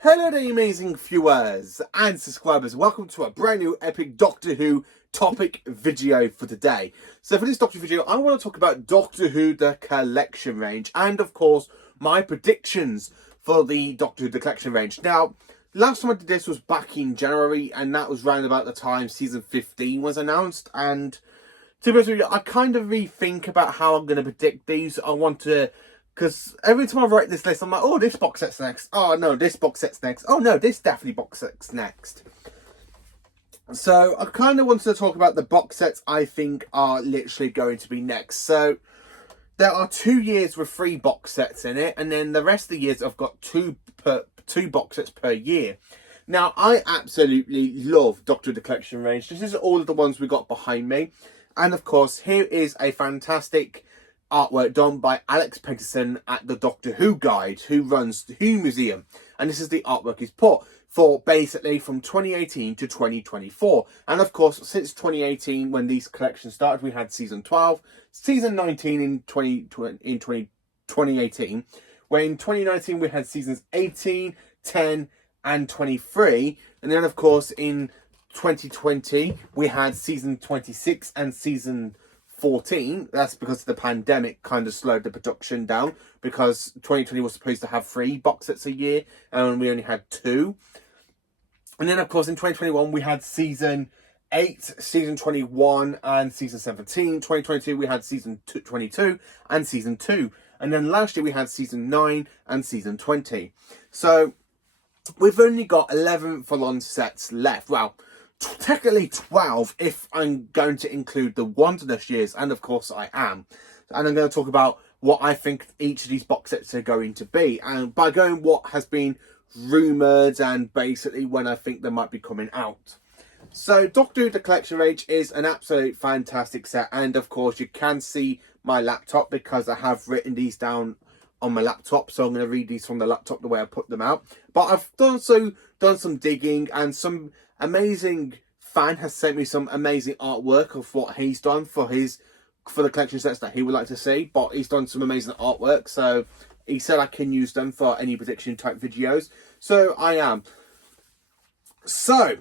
Hello there, amazing viewers and subscribers. Welcome to a brand new epic Doctor Who topic video for today. So for this Doctor Who video, I want to talk about Doctor Who The Collection range and, of course, my predictions for the Doctor Who The Collection range. Now, last time I did this was back in January, and that was round about the time season 15 was announced. And to be honest with you, I kind of rethink about how I'm going to predict these. I want to... Because every time I write this list, I'm like, oh, this box set's next. Oh, no, this box set's next. Oh, no, this definitely box set's next. So I kind of wanted to talk about the box sets I think are literally going to be next. So there are 2 years with 3 box sets in it. And then the rest of the years I've got two box sets per year. Now, I absolutely love Doctor Who The Collection range. This is all of the ones we got behind me. And, of course, here is a fantastic artwork done by Alex Peterson at the Doctor Who Guide, who runs the Who Museum. And this is the artwork he's put for basically from 2018 to 2024. And of course, since 2018, when these collections started, we had season 12, season 19 in 2018. When in 2019, we had seasons 18, 10, and 23. And then, of course, in 2020, we had season 26 and season 14. That's because the pandemic kind of slowed the production down, because 2020 was supposed to have 3 box sets a year and we only had 2. And then, of course, in 2021, we had season 8, season 21, and season 17. 2022, we had season 22 and season 2. And then last year, we had season 9 and season 20. So we've only got 11 full-on sets left. Well, technically 12 if I'm going to include the Wonderness years, and of course I am. And I'm going to talk about what I think each of these box sets are going to be, and by going what has been rumoured and basically when I think they might be coming out. So Doctor Who The Collection range is an absolute fantastic set, and of course you can see my laptop because I have written these down on my laptop, so I'm going to read these from the laptop the way I put them out. But I've done some digging, and some amazing fan has sent me some amazing artwork of what he's done for the collection sets that he would like to see. But he's done some amazing artwork, so he said I can use them for any prediction type videos, so I am. So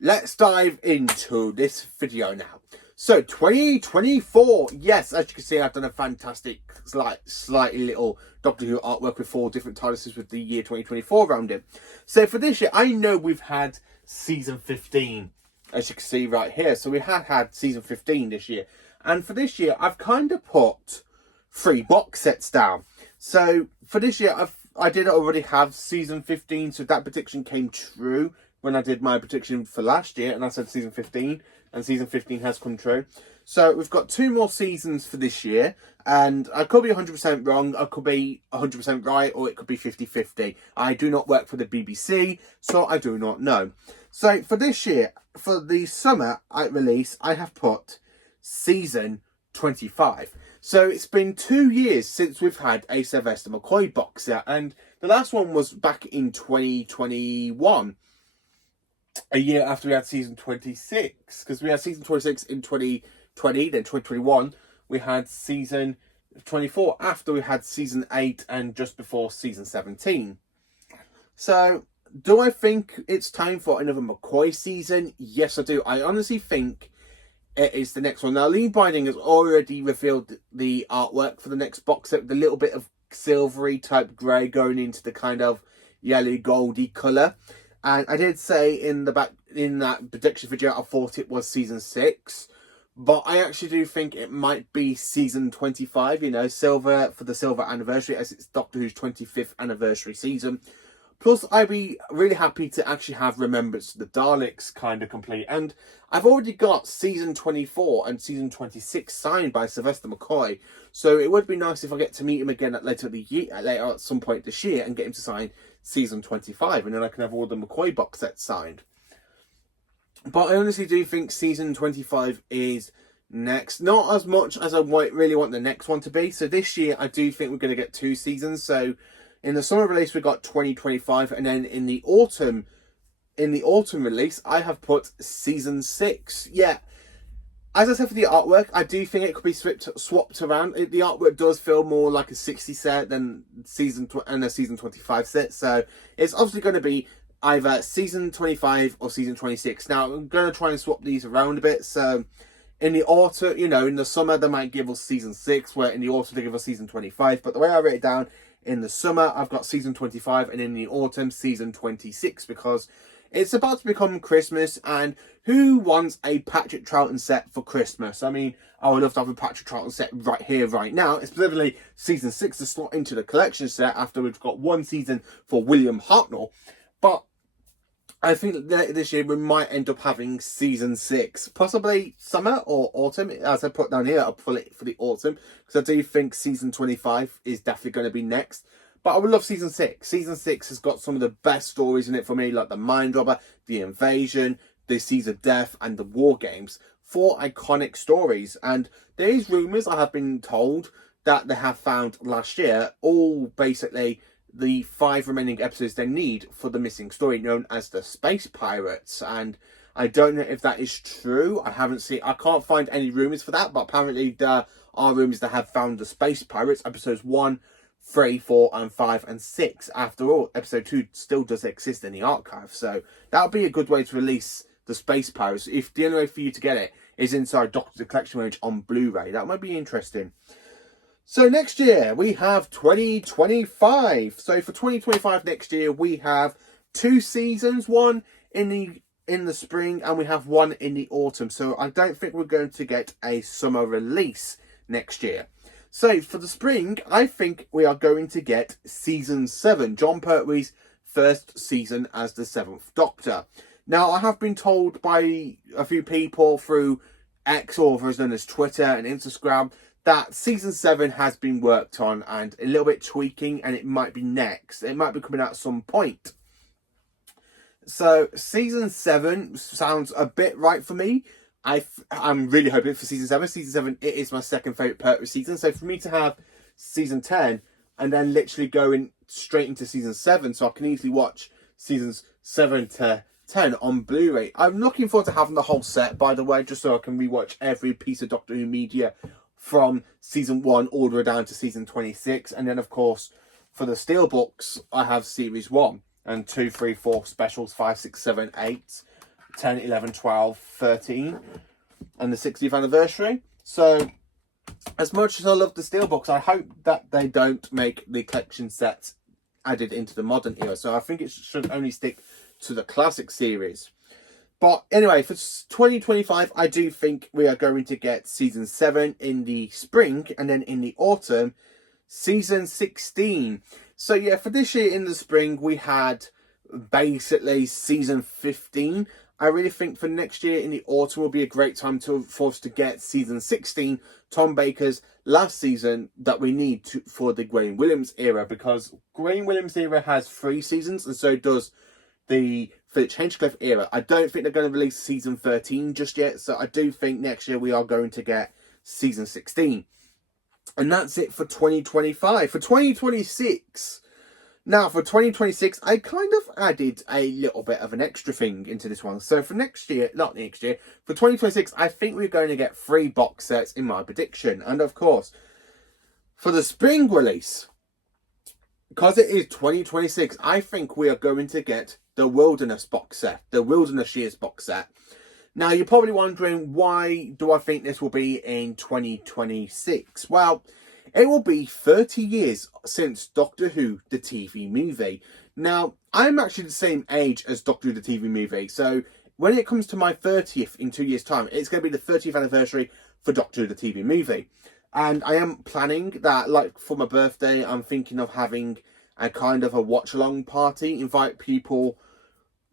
let's dive into this video now. So 2024, yes, as you can see, I've done a fantastic slightly little Doctor Who artwork with 4 different TARDISes with the year 2024 around it. So for this year, I know we've had season 15, as you can see right here. So we had season 15 this year. And for this year, I've kind of put 3 box sets down. So for this year, I did already have season 15, so that prediction came true when I did my prediction for last year, and I said season 15, and season 15 has come true. So we've got 2 more seasons for this year, and I could be 100% wrong, I could be 100% right, or it could be 50-50. I do not work for the BBC, so I do not know. So for this year, for the summer release, I have put season 25. So it's been 2 years since we've had a Sylvester McCoy box set, and the last one was back in 2021. A year after we had season 26, because we had season 26 in 2020, then 2021 we had season 24 after we had season 8 and just before season 17. So do I think it's time for another McCoy season? Yes, I do. I honestly think it is the next one. Now, Lee Binding has already revealed the artwork for the next box set with a little bit of silvery type grey going into the kind of yellow goldy colour. And I did say in that prediction video, I thought it was season 6. But I actually do think it might be season 25, you know, silver for the silver anniversary, as it's Doctor Who's 25th anniversary season. Plus, I'd be really happy to actually have Remembrance of the Daleks kind of complete. And I've already got season 24 and season 26 signed by Sylvester McCoy. So it would be nice if I get to meet him again later at some point this year and get him to sign season 25. And then I can have all the McCoy box sets signed. But I honestly do think season 25 is next. Not as much as I really want the next one to be. So this year, I do think we're going to get 2 seasons. So in the summer release, we got 2025, and then in the autumn release, I have put season 6. Yeah, As I said, for the artwork, I do think it could be swapped around. The artwork does feel more like a 60 set than a season 25 set. So it's obviously going to be either season 25 or season 26. Now, I'm going to try and swap these around a bit. So in the autumn, in the summer, they might give us season 6, where in the autumn, they give us season 25. But the way I wrote it down, in the summer, I've got season 25, and in the autumn, season 26, because it's about to become Christmas, and who wants a Patrick Troughton set for Christmas? I mean, I would love to have a Patrick Troughton set right here, right now. It's specifically season 6 to slot into the collection set after we've got one season for William Hartnell. But I think that this year we might end up having season 6, possibly summer or autumn. As I put down here, I'll pull it for the autumn, because I do think season 25 is definitely going to be next. But I would love season 6. Season 6 has got some of the best stories in it for me, like the Mind Robber, the Invasion, the Seas of Death, and the War Games. 4 iconic stories. And there is rumours, I have been told, that they have found last year, all basically the 5 remaining episodes they need for the missing story, known as the Space Pirates. And I don't know if that is true. I can't find any rumours for that, but apparently there are rumours that have found the Space Pirates, episodes 1, 3, 4, and 5, and 6. After all, episode 2 still does exist in the archive, so that would be a good way to release the Space Pirates. If the only way for you to get it is inside Doctor the Collection Range on Blu-ray, that might be interesting. So next year we have 2025. So for 2025 next year we have 2 seasons, one in the spring and we have one in the autumn. So I don't think we're going to get a summer release next year. So for the spring, I think we are going to get season 7, Jon Pertwee's first season as the 7th Doctor. Now, I have been told by a few people through X, or otherwise known as Twitter and Instagram, that season 7 has been worked on and a little bit tweaking, and it might be next. It might be coming out at some point. So season 7 sounds a bit right for me. I'm really hoping for season 7. Season 7, it is my second favourite Pertwee season. So for me to have season 10 and then literally going straight into season 7, so I can easily watch seasons 7 to 10 on Blu-ray. I'm looking forward to having the whole set, by the way, just so I can rewatch every piece of Doctor Who media from season 1 all the way down to season 26. And then, of course, for the Steelbooks, I have series 1 and 2, 3, 4 specials, 5, 6, 7, 8. 10, 11, 12, 13, and the 60th anniversary. So, as much as I love the Steelbooks, I hope that they don't make the collection sets added into the modern era. So I think it should only stick to the classic series. But anyway, for 2025, I do think we are going to get season 7 in the spring, and then in the autumn, season 16. So yeah, for this year in the spring, we had basically season 15. I really think for next year in the autumn will be a great time for us to get season 16, Tom Baker's last season that we need for the Graham Williams era, because Graham Williams era has 3 seasons and so does the Philip Hinchcliffe era. I don't think they're going to release season 13 just yet, so I do think next year we are going to get season 16. And that's it for 2025. For 2026... Now, for 2026, I kind of added a little bit of an extra thing into this one. So for next year, not next year, for 2026, I think we're going to get 3 box sets in my prediction. And of course, for the spring release, because it is 2026, I think we are going to get the Wilderness box set, the Wilderness Years box set. Now, you're probably wondering, why do I think this will be in 2026? Well, it will be 30 years since Doctor Who, the TV movie. Now, I'm actually the same age as Doctor Who, the TV movie. So, when it comes to my 30th in 2 years' time, it's going to be the 30th anniversary for Doctor Who, the TV movie. And I am planning that, like, for my birthday, I'm thinking of having a kind of a watch-along party. Invite people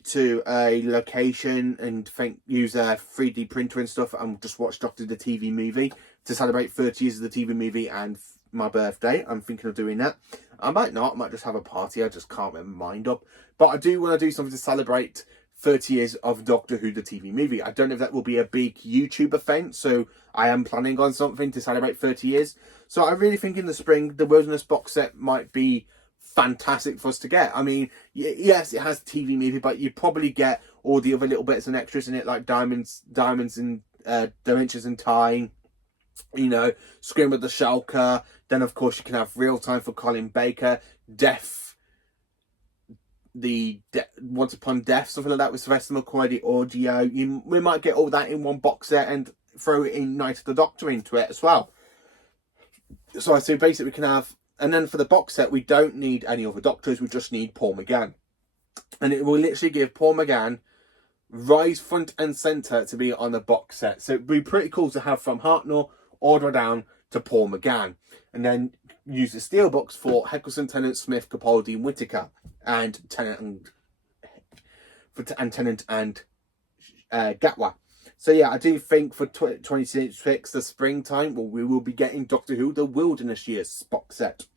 to a location and use a 3D printer and stuff and just watch Doctor Who, the TV movie to celebrate 30 years of the TV movie and my birthday. I'm thinking of doing that. I might not. I might just have a party. I just can't make my mind up. But I do want to do something to celebrate 30 years of Doctor Who, the TV movie. I don't know if that will be a big YouTube event, so I am planning on something to celebrate 30 years. So I really think in the spring, the Wilderness box set might be fantastic for us to get. I mean, yes, it has TV movie, but you probably get all the other little bits and extras in it, like diamonds and Dimensions in Time, you know, Scream of the Shulker. Then, of course, you can have Real Time for Colin Baker, Once Upon Death, something like that with Sylvester McCoy, the audio. We might get all that in one box set and throw it in Night of the Doctor into it as well. So I say basically we can have, and then for the box set, we don't need any other Doctors, we just need Paul McGann. And it will literally give Paul McGann rise front and centre to be on the box set. So it'd be pretty cool to have from Hartnell all the way down to Paul McGann. And then use the steelbooks for Eccleston, Tennant, Smith, Capaldi and Whittaker. And Tennant and Gatwa. So yeah, I do think for 2026, the springtime, we will be getting Doctor Who, the Wilderness Years box set.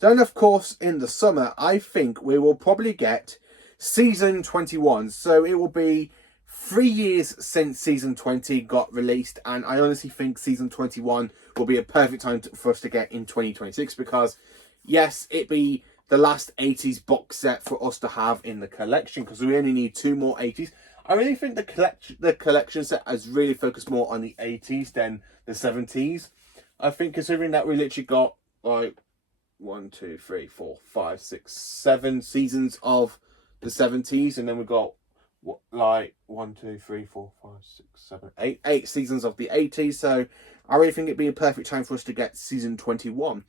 Then, of course, in the summer, I think we will probably get season 21. So it will be 3 years since season 20 got released. And I honestly think season 21 will be a perfect time for us to get in 2026. Because, yes, it'd be the last 80s box set for us to have in the collection. Because we only need 2 more 80s. I really think the collection set has really focused more on the 80s than the 70s. I think considering that we literally got like 1, 2, 3, 4, 5, 6, 7 seasons of the 70s, and then we got like 1, 2, 3, 4, 5, 6, 7, 8 seasons of the 80s. So I really think it'd be a perfect time for us to get season 21.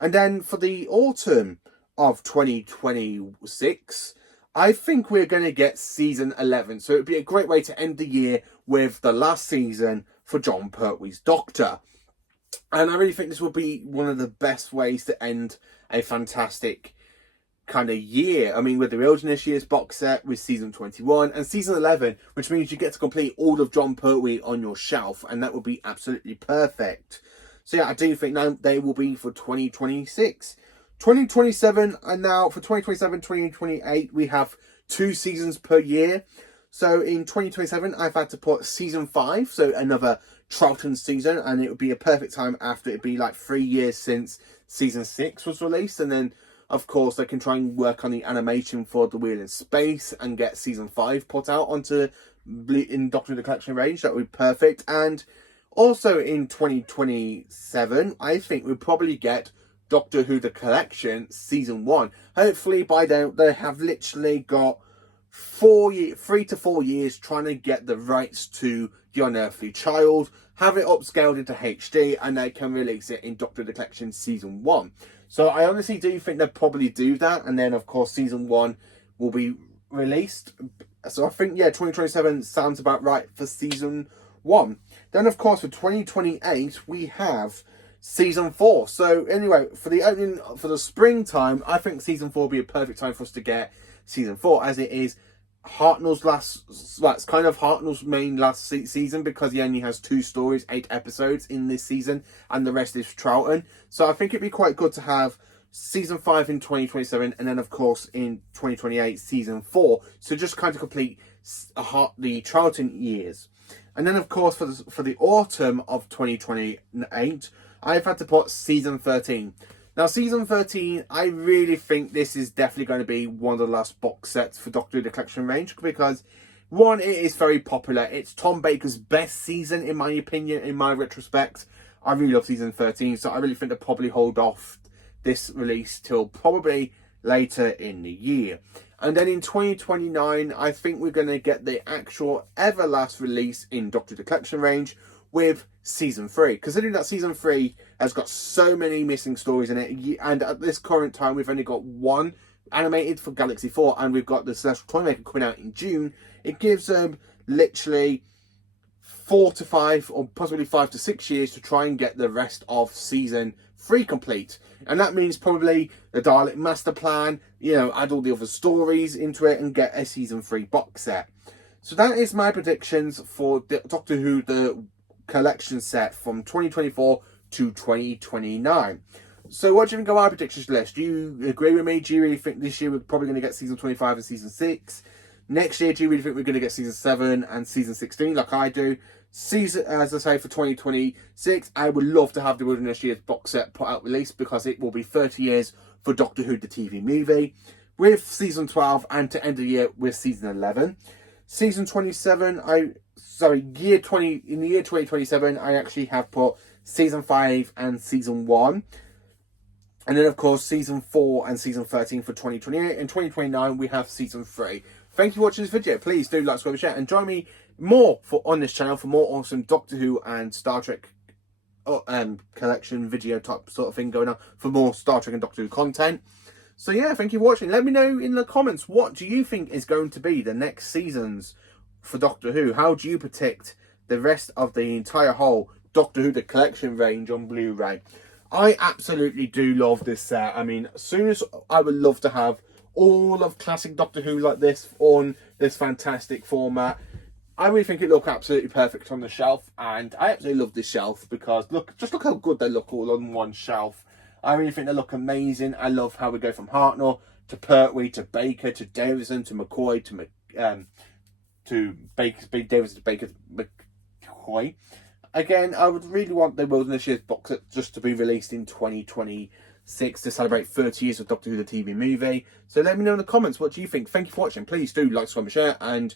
And then for the autumn of 2026, I think we're going to get season 11. So it would be a great way to end the year with the last season for Jon Pertwee's Doctor. And I really think this will be one of the best ways to end a fantastic kind of year. I mean, with the Wilderness Years box set, with season 21 and season 11, which means you get to complete all of Jon Pertwee on your shelf. And that would be absolutely perfect. So yeah, I do think now they will be for 2026. 2027, and now for 2027, 2028, we have 2 seasons per year. So in 2027, I've had to put season 5, so another Charlton season, and it would be a perfect time after. It'd be like 3 years since season 6 was released, and then of course they can try and work on the animation for The Wheel in Space and get season 5 put out onto in Doctor Who the Collection range. That would be perfect. And also in 2027, I think we'll probably get Doctor Who the Collection season 1. Hopefully by then they have literally got 3 to 4 years trying to get the rights to The Unearthly Child, have it upscaled into HD, and they can release it in Doctor Who the Collection season 1. So I honestly do think they'll probably do that, and then of course season 1 will be released. So I think, yeah, 2027 sounds about right for season 1. Then of course for 2028 we have season 4. So anyway, for the opening for the springtime, I think season 4 will be a perfect time for us to get season 4, as it is Hartnell's that's kind of Hartnell's main last season, because he only has 2 stories, 8 episodes in this season, and the rest is Troughton. So I think it'd be quite good to have season 5 in 2027, and then of course in 2028 season 4. So just kind of complete the Troughton years. And then of course for the autumn of 2028, I've had to put season 13. Now, season 13, I really think this is definitely going to be one of the last box sets for Doctor Who the Collection range, because, one, it is very popular. It's Tom Baker's best season, in my opinion, in my retrospect. I really love season 13, so I really think they'll probably hold off this release till probably later in the year. And then in 2029, I think we're going to get the actual ever last release in Doctor Who the Collection range, with season 3, considering that season 3 has got so many missing stories in it, and at this current time we've only got 1 animated for Galaxy 4, and we've got the Celestial Toymaker coming out in June. It gives them literally 4 to 5 or possibly 5 to 6 years to try and get the rest of season 3 complete, and that means probably the Dalek Master Plan, add all the other stories into it and get a season 3 box set. So that is my predictions for Doctor Who the Collection set from 2024 to 2029. So what do you think of our predictions list? Do you agree with me? Do you really think this year we're probably going to get season 25 and season 6? Next year, do you really think we're going to get season 7 and season 16 like I do? As I say, for 2026, I would love to have the Wilderness Years box set put out released, because it will be 30 years for Doctor Who the TV movie, with season 12, and to end the year with season 11. Season 27, in the year 2027, I actually have put season 5 and season 1. And then, of course, season 4 and season 13 for 2028. In 2029, we have season 3. Thank you for watching this video. Please do like, subscribe, share, and join me more on this channel for more awesome Doctor Who and Star Trek collection video type sort of thing going on, for more Star Trek and Doctor Who content. So yeah, thank you for watching. Let me know in the comments, what do you think is going to be the next seasons for Doctor Who? How do you predict the rest of the entire whole Doctor Who the collection range on Blu-ray? I absolutely do love this set. I mean, as soon as I would love to have all of classic Doctor Who like this on this fantastic format. I really think it look absolutely perfect on the shelf, and I absolutely love this shelf because look how good they look all on one shelf. I really think they look amazing. I love how we go from Hartnell to Pertwee to Baker to Davison to McCoy to Baker, Davison to Baker to McCoy. Again, I would really want the Wilderness Years box set just to be released in 2026 to celebrate 30 years of Doctor Who the TV movie. So let me know in the comments, what do you think? Thank you for watching. Please do like, subscribe, and share, and